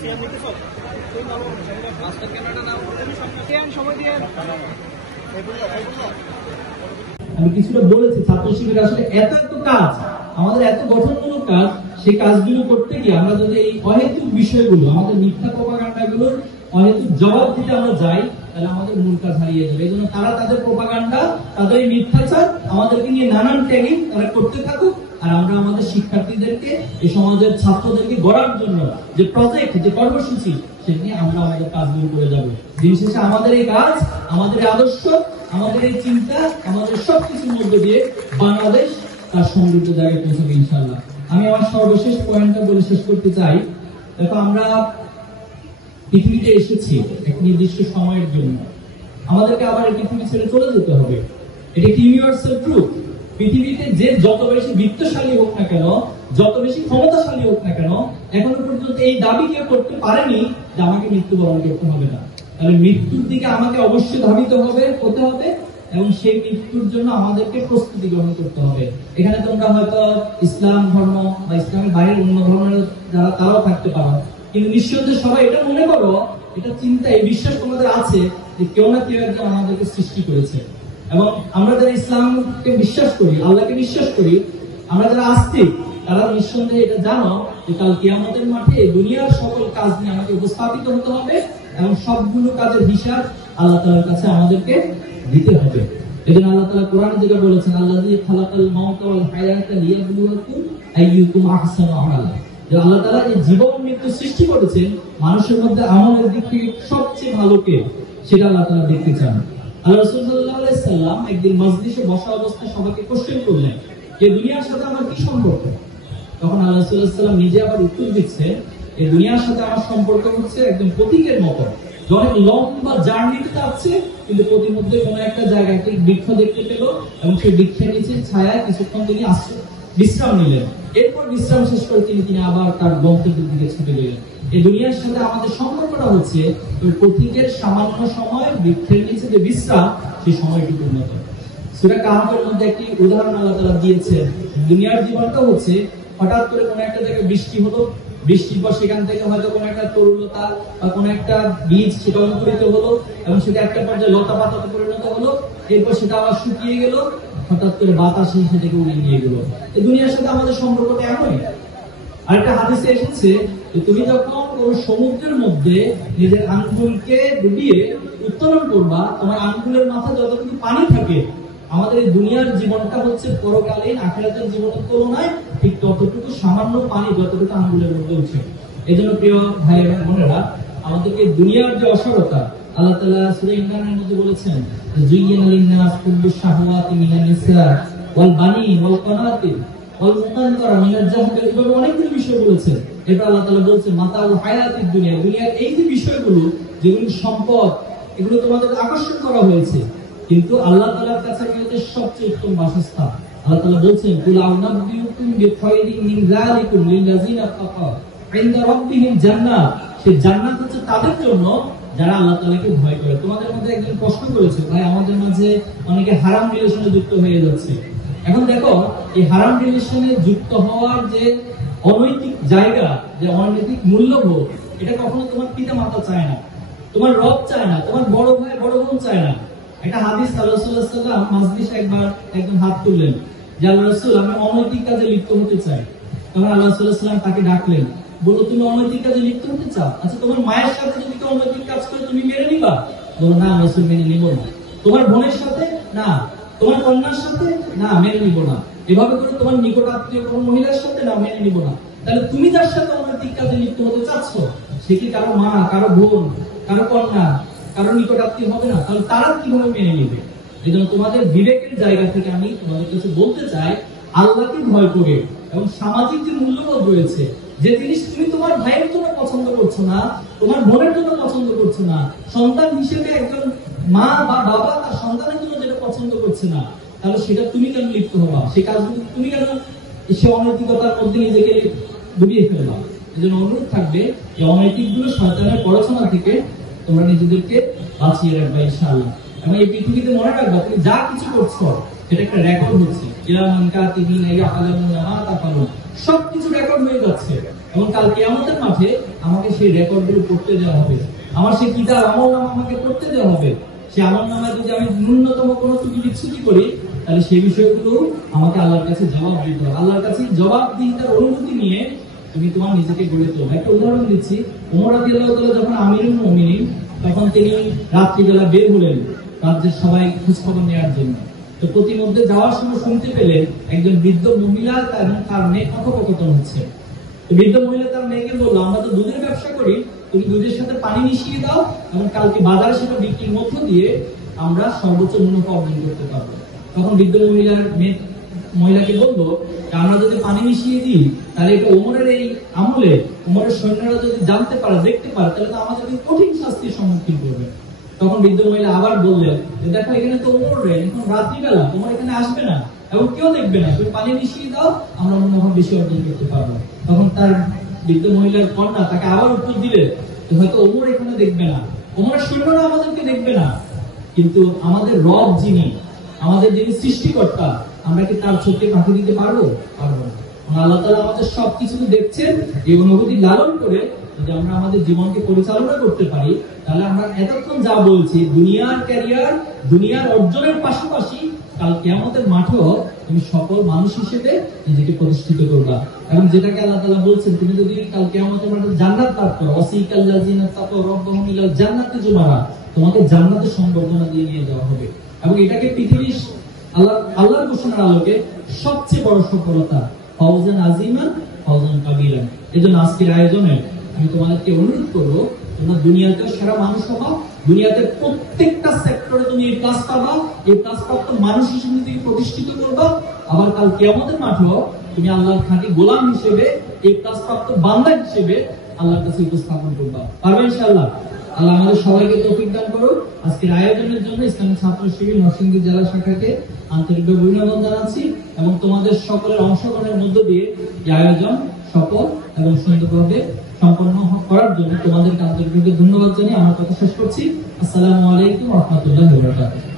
আমি কিছুটা বলেছি ছাত্র শিবির আসলে এত কাজ, আমাদের এত গঠনমূলক কাজ, সেই কাজগুলো করতে গিয়ে আমরা যদি এই অহেতুক বিষয়গুলো, আমাদের মিথ্যা প্রপাগান্ডাগুলোর অহেতুক জবাব দিতে আমরা যাই, তাহলে আমাদের মূল কাজ হারিয়ে যাবে। এই জন্য তারা তাদের প্রপাগান্ডা, তাদের এই মিথ্যাচার আমাদেরকে নিয়ে নানান ট্যাগিং তারা করতে থাকুক, আর আমরা আমাদের শিক্ষার্থীদেরকে, এই সমাজের ছাত্রদেরকে গড়ার জন্য যে প্রজেক্ট, যে কর্মসূচি, সেটা নিয়ে আমরা আমাদের কাজগুলো করে যাবো। দিন শেষে আমাদের এই কাজ, আমাদের আদর্শ, আমাদের এই চিন্তা, আমাদের সবকিছুর মধ্যে দিয়ে বাংলাদেশ তার সমৃদ্ধ জায়গায় পৌঁছাবে ইনশাআল্লাহ। আমি আমার সর্বশেষ পয়েন্টটা বলে শেষ করতে চাই। দেখো, আমরা পৃথিবীতে এসেছি এক নির্দিষ্ট সময়ের জন্য, আমাদেরকে আবার এই পৃথিবী ছেড়ে চলে যেতে হবে। এটা একটি ইউনিভার্সাল ট্রুথ। পৃথিবীতে যে যত বেশি বিত্তশালী হোক না কেন, যত বেশি ক্ষমতাশালী হোক না কেন, এখনো পর্যন্ত এই দাবি কেউ করতে পারেনি যে আমাকে মৃত্যুবরণ করতে হবে না। তাহলে মৃত্যুর দিকে আমাকে অবশ্যই ধাবিত হতে হবে, এবং সেই মৃত্যুর জন্য আমাদেরকে প্রস্তুতি গ্রহণ করতে হবে। এখানে তোমরা হয়তো ইসলাম ধর্ম বা ইসলামের বাইরের অন্য ধর্মের যারা, তারাও থাকতে পারো, কিন্তু নিঃসন্দেহে সবাই এটা মনে করো, এটা চিন্তা, এই বিশ্বাস তোমাদের আছে যে কেউ না কেউ একজন আমাদেরকে সৃষ্টি করেছে। এবং আমরা যারা ইসলামকে বিশ্বাস করি, আল্লাহকে বিশ্বাস করি, আমরা যারা আস্তিক, তারা নিঃসন্দেহে এটা জানো যে কাল কিয়ামতের মাঠে দুনিয়ার সকল কাজ নিয়ে আমাকে উপস্থাপিত হতে হবে, এবং সবগুলো কাজের হিসাব আল্লাহ তাআলার কাছে আমাদেরকে দিতে হবে। এজন্য আল্লাহ তাআলা কোরআনে যেটা বলেছেন, আল্লাযী খালাকাল মাউতা ওয়াল হায়াতা লিয়াবলুয়াকুম আইয়ুকুম আহসানু আমালা, যে আল্লাহ তাআলা এই জীবন মৃত্যু সৃষ্টি করেছেন মানুষের মধ্যে আমলের দিক থেকে সবচেয়ে ভালো কে, সেটা আল্লাহ তাআলা দেখতে চান। আল্লাহ রাসূল সাল্লাল্লাহু আলাইহি সাল্লাম একদিন মজলিসে বসা অবস্থায় সবাইকে কোশ্চেন করলেন যে দুনিয়ার সাথে আমার কি সম্পর্ক। তখন আল্লাহ রাসূল সাল্লাল্লাহু আলাইহি সাল্লাম নিজে আবার উত্তর দিচ্ছে, এই দুনিয়ার সাথে আমার সম্পর্ক হচ্ছে একদম প্রতীকের মতো, যে অনেক লম্বা জার্নিতে যাচ্ছে, কিন্তু প্রতিমধ্যে কোনো একটা জায়গায় একটা বৃক্ষ দেখতে পেল, এবং সেই বৃক্ষের নিচে ছায়ায় কিছুক্ষণ তিনি বিশ্রাম নিলেন। এরপর বিশ্রাম শেষ করে তিনি আবার তার গন্তব্যের দিকে ছুটে গেলেন। এই দুনিয়ার সাথে আমাদের সম্পর্কটা হচ্ছে ওই প্রতীকের সামান্য সময়, বৃক্ষের নিচে যে বিশ্রাম, সেই সময়টুকুর মতো। সূরা কাহফের মধ্যে একটি উদাহরণ আল্লাহ তাআলা দিয়েছেন। দুনিয়ার জীবনটা হচ্ছে হঠাৎ করে কোনো একটা জায়গায় বৃষ্টি হলো, বৃষ্টির পর সেখান থেকে হয়তো কোনো একটা তরুলতা বা কোনো একটা বীজ সেটা অঙ্কুরিত হলো, এবং সেটা একটা পর্যায়ে লতা পাতাতে পরিণত হলো, এরপর সেটা আবার শুকিয়ে গেল, হঠাৎ করে বাতাসে সেটাকে উড়িয়ে নিয়ে গেল। এই দুনিয়ার সাথে আমাদের সম্পর্কটা এমনই। আরেকটা হাদিসে এসেছে যে তুমি যখন কোনো সমুদ্রের মধ্যে নিজের আঙ্গুলকে ডুবিয়ে উত্তোলন করবা, তোমার আঙ্গুলের মাথায় যতটুকু পানি থাকে, আমাদের এই দুনিয়ার জীবনটা হচ্ছে পরকালীন আখিরাতের জীবনের তুলনায় ঠিক ততটুকু সামান্য পানি যতটুকু আঙ্গুলের মধ্যে উঠে। এই জন্য প্রিয় ভাই এবং বোনেরা, আমাদেরকে দুনিয়ার যে অসারতা, আল্লাহ তাআলা সূরা ইমরানের মধ্যে বলেছেন, যুয়্যিনা লিন-নাস কুল্লু শাহওয়াতি মিনান নিসা ওয়াল বানিন ওয়াল কানাতির ওয়াল মুকান্তারা মিনাল যাহাব, এভাবে অনেকগুলো বিষয় বলেছেন। এরপর আল্লাহ তাআলা বলেছেন মাতাউল হায়াতিদ দুনিয়া, দুনিয়ার এই যে বিষয়গুলো, যেগুলো সম্পদ, এগুলো তোমাদের আকর্ষণ করা হয়েছে, কিন্তু আল্লাহ তাআলার কাছে এগুলোর সবচেয়ে উত্তম বাসস্থান। আল্লাহ তাআলা বলেছেন, কুল আউনাবিয়ুকুম বিখায়রিন মিন যালিকুম লিল্লাযিনা তাকাউ ইনদা রাব্বিহিম জান্নাত, সেই জান্নাত হচ্ছে তাদের জন্য যারা আল্লাহ তাআলাকে ভয় করে। তোমাদের মধ্যে একজন প্রশ্ন করেছে, ভাই আমাদের মাঝে অনেকে হারাম রিলেশনে যুক্ত হয়ে যাচ্ছে। এখন দেখো, এই হারাম রিলেশনে যুক্ত হওয়ার যে অনৈতিক জায়গা, যে অনৈতিক মূল্যবোধ, এটা কখনো তোমার পিতা মাতা চায় না, তোমার রব চায় না, তোমার বড় ভাই বড় বোন চায় না। একটা হাদিস, আল্লাহ রাসূলুল্লাহ সাল্লাল্লাহু আলাইহি ওয়াসাল্লাম মাজলিসে একবার একজন হাত তুললেন যে আল্লাহ রাসূল, আমি অনৈতিক কাজে লিপ্ত হতে চাই। তখন আল্লাহ রাসূলুল্লাহ সাল্লাল্লাহু আলাইহি ওয়াসাল্লাম তাকে ডাকলেন, বলো তুমি অনৈতিক কাজে লিপ্ত হতে চাও? আচ্ছা, তোমার মায়ের সাথে যদি কেউ অনৈতিক কাজ করে তুমি মেনে নিবা? বলো না, রাসূল মেনে নিব না। তোমার বোনের সাথে? না। তোমার কন্যার সাথে? না, মেনে নিব না। এভাবে করে তোমার নিকট আত্মীয় কোনো মহিলার সাথে? না, মেনে নিব না। তাহলে তুমি যার সাথে অনৈতিক কাজে লিপ্ত হতে চাচ্ছ, সে কি কারো মা, কারো বোন, কারো কন্যা, কারো নিকট আত্মীয় হবে না? তাহলে তারা কিভাবে মেনে নিবে? এই জন্য তোমাদের বিবেকের জায়গা থেকে আমি তোমাদের কাছে বলতে চাই, আল্লাহকে ভয় করে এবং সামাজিক যে মূল্যবোধ রয়েছে, যে জিনিস তুমি তোমার ভাইয়ের জন্য পছন্দ করছো না, তোমার বোনের জন্য পছন্দ করছো না, সন্তান হিসেবে একজন মা বা বাবা তার সন্তানের জন্য যেটা পছন্দ করছে না, তাহলে সেটা তুমি কেন লিপ্ত হবা? সে কাজগুলো তুমি কেন সে অনৈতিকতার মধ্যে নিজেকে ডুবিয়ে ফেলবা? এই জন্য অনুরোধ থাকবে, এই অনৈতিক গুলো শয়তানের পড়াশোনা থেকে তোমরা নিজেদেরকে বাঁচিয়ে রাখবা ইনশাআল্লাহ। এবং এই পৃথিবীতে মনে রাখবা, তুমি যা কিছু করছো সেটা একটা রেকর্ড হচ্ছে। সবকিছু রেকর্ড হয়ে যাচ্ছে। এবং কাল কিয়ামতের মাঠে আমাকে সেই রেকর্ডগুলো করতে দেওয়া হবে, আমার সেই কিতাব আমলনামা আমাকে করতে দেওয়া হবে। সেই আমলনামায় যদি আমি ন্যূনতম কোনো ত্রুটি বিচ্যুতি করি, তাহলে সেই বিষয়গুলো আমাকে আল্লাহর কাছে জবাব দিতে হবে। আল্লাহর কাছে জবাবদিহিতার অনুভূতি নিয়ে তুমি তোমার নিজেকে গড়ে তোলো। একটা উদাহরণ দিচ্ছি, ওমর রাদিয়াল্লাহু তাআলা যখন আমিরুল মুমিনিন, তখন তিনি রাত্রিবেলা বের হলেন রাজ্যের সবাই খোঁজখবর নেওয়ার জন্য। তো প্রতিমধ্যে যাওয়ার সময় শুনতে পেলেন একজন বৃদ্ধ মহিলা এবং তার মেয়ে কথোপকথন হচ্ছে। বৃদ্ধ মহিলা তার মেয়েকে বললো, আমরা তো দুধের ব্যবসা করি, তুমি দুধের সাথে পানি মিশিয়ে দাও এবং কালকে বাজারে সেটা বিক্রির মধ্য দিয়ে আমরা সর্বোচ্চ মুনাফা অর্জন করতে পারবো। তখন বৃদ্ধ মহিলাকে বললো, আমরা যদি পানি মিশিয়ে দিই, তাহলে এটা ওমরের এই আমলে ওমরের সৈন্যরা যদি জানতে পারে, দেখতে পারে, তাহলে তো আমাদেরকে কঠিন শাস্তির সম্মুখীন করবে। তখন বৃদ্ধ মহিলা আবার বললেন, দেখো এখানে তো ওমর রে, এখন রাত্রিবেলা তোমার এখানে আসবে না এবং কেউ দেখবে না, তুমি পানি মিশিয়ে দাও, আমরা মুনাফা বেশি অর্জন করতে পারবো। তখন তার বৃদ্ধ মহিলার কন্যা তাকে আবার উত্তর দিলে, হয়তো ওমর এখানে দেখবে না, ওমরের সৈন্যরা আমাদেরকে দেখবে না, কিন্তু আমাদের রব যিনি, আমাদের যিনি সৃষ্টিকর্তা, আমরা কি তার চোখে ফাঁকি দিতে পারবো? পারবো না। আল্লাহ তাআলা আমাদের সবকিছু দেখছেন। এই অনুভূতি লালন করে যদি আমরা আমাদের জীবনকে পরিচালনা করতে পারি, তাহলে আমরা এতক্ষণ যা বলছি, দুনিয়ার ক্যারিয়ার, দুনিয়ার অর্জনের পাশাপাশি কাল কিয়ামতের মাঠেও তুমি সকল মানুষ হিসেবে নিজেকে প্রতিষ্ঠিত করবা। এবং যেটাকে আল্লাহ তাআলা বলছেন, তুমি যদি কাল কিয়ামতের মাঠে জান্নাত লাভ করো, ওয়াসিকাল লাযিনা তাকাউ রাব্বাহুম ইলাল জান্নাতি যুমারা, তোমাকে জান্নাতে সংবর্ধনা দিয়ে নিয়ে যাওয়া হবে। এবং এটাকে পৃথিবীর আল্লাহর ঘোষণার আলোকে সবচেয়ে বড় সফলতা, ফাওজান আজিমান, ফাওজান কাবীরা। এজন্য আজকের আয়োজনে আমি তোমাদেরকে অনুরোধ করব, তোমরা দুনিয়াতে সেরা মানুষ হবা, দুনিয়াতে প্রত্যেকটা সেক্টরে তুমি এই প্লাস পাবা, এই প্লাস প্রাপ্ত মানুষ হিসেবে তুমি প্রতিষ্ঠিত করবা। আবার কাল কিয়ামতের মাঠেও তুমি আল্লাহর খাঁটি গোলাম হিসেবে, এই প্লাস প্রাপ্ত বান্দা হিসেবে আল্লাহর কাছে উপস্থাপন করবা। পারবে ইনশাআল্লাহ? আল্লাহ আমাদের সবাইকে তৌফিক দান করুন। আজকের আয়োজনের জন্য ইসলামী ছাত্র শিবির নরসিংদী জেলা শাখাকে আন্তরিকভাবে অভিনন্দন জানাচ্ছি এবং তোমাদের সকলের অংশগ্রহণের মধ্য দিয়ে এই আয়োজন সফল এবং সুন্দরভাবে সম্পন্ন করার জন্য তোমাদেরকে আন্তরিকভাবে ধন্যবাদ জানিয়ে আমার কথা শেষ করছি। আসসালামু আলাইকুম ওয়া রাহমাতুল্লাহি ওয়া বারাকাতুহু।